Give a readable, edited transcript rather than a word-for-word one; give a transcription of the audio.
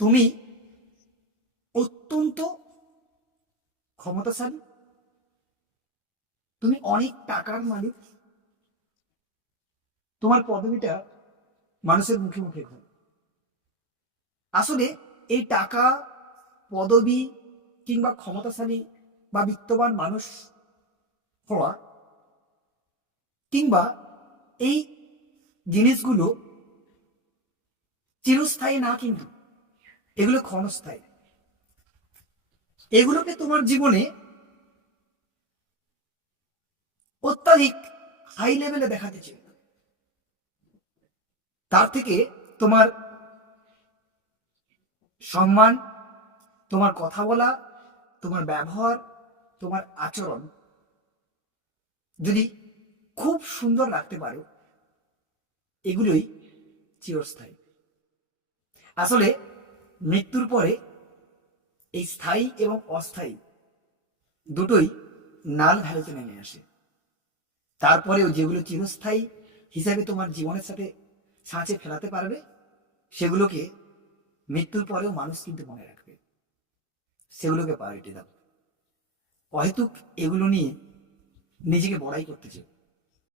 তুমি অত্যন্ত ক্ষমতাশালী, তুমি অনেক টাকার মালিক, তোমার পদবিটা মানুষের মুখে মুখে ঘোরে। আসলে এই টাকা, পদবি কিংবা ক্ষমতাশালী বা বিত্তবান মানুষ হওয়া কিংবা এই জিনিসগুলো চিরস্থায়ী না, কিন্তু এগুলো ক্ষণস্থায়ী। এগুলোকে তোমার জীবনে অত্যাধিক হাই লেভেলে দেখাতে চাই, তার থেকে তোমার সম্মান, তোমার কথা বলা, তোমার ব্যবহার, তোমার আচরণ যদি খুব সুন্দর রাখতে পারো, এগুলোই চিরস্থায়ী। আসলে মৃত্যুর পরে এই স্থায়ী এবং অস্থায়ী দুটোই নাল ভ্যালুতে নেমে আসে। তারপরেও যেগুলো চিরস্থায়ী হিসাবে তোমার জীবনের সাথে ছাঁচে ফেলাতে পারবে, সেগুলোকে মৃত্যুর পরেও মানুষ কিন্তু মনে রাখবে, সেগুলোকে প্রায়োরিটি দাও। অহেতুক এগুলো নিয়ে নিজেকে বড়াই করতে চাও।